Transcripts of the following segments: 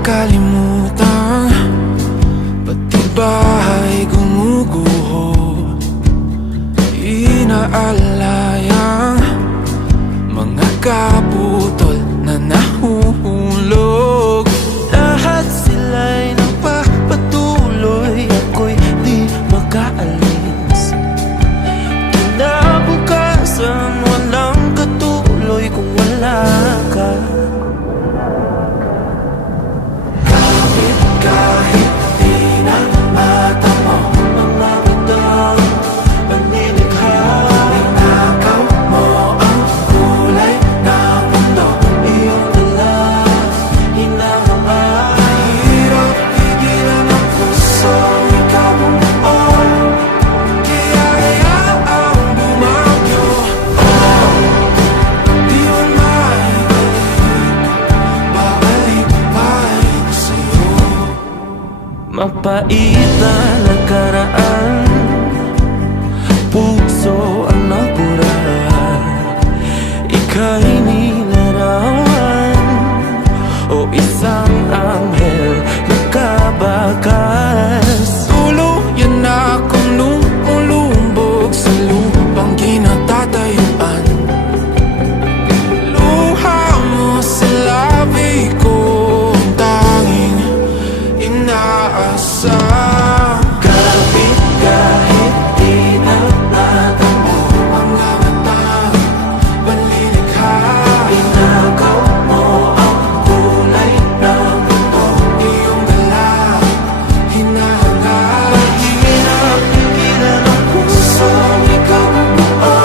makalimutan, pati bahay gumuguho. Inaalayang mga kaputol na nahuhulog. Lahat sila'y nagpapatuloy, ako'y di makaalis. Kinabukasan walang katuloy kung wala ka. Kahit di na mata mo ang magandang panilikha, inakaw mo ang kulay ng mundo, iyong dala, hinahanga. Hirap pigilan ang pusong ikabuo, kaya hayaang bumagyo. Di mo maibalik, babalik-balik sa'yo. Mapait na nakaraan, puso ang nabura, ika'y nilarawan, o isang anghel na kabakas. Tuluyan akong lumulumbog sa lupang kinatatayuan. Luha mo sa labi ko, ang tanging inaasam. Kapit kahit di na mata mo ang labatang panlilikha, inakaw mo ang kulay ng mundo, iyong dala, hinahanga. Mahirap pigilan ang pusong ikaw buo,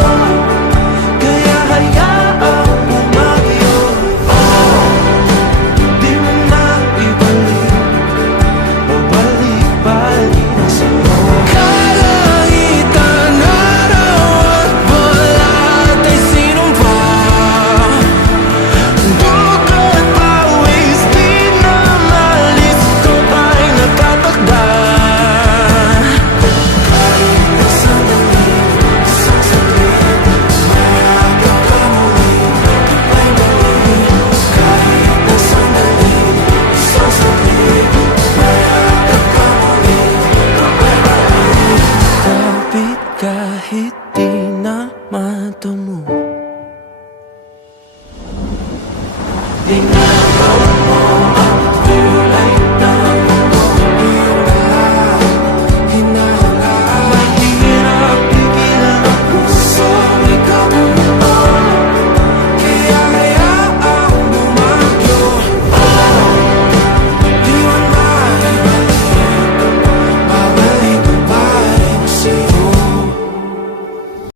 kaya hayaang bumagyo. Di mo maibalik, babalik-balik sa'yo. Kalangitan, araw at balat ay sinumpa, dugo't pawis di na malis, ito ay nakatakda. Kahit na sandali, isang saglit, mayagap ka muli, kapay balik. Kahit na sandali, isang saglit, mayagap ka muli, kapay balik. Kapit kahit di na mata mo, di na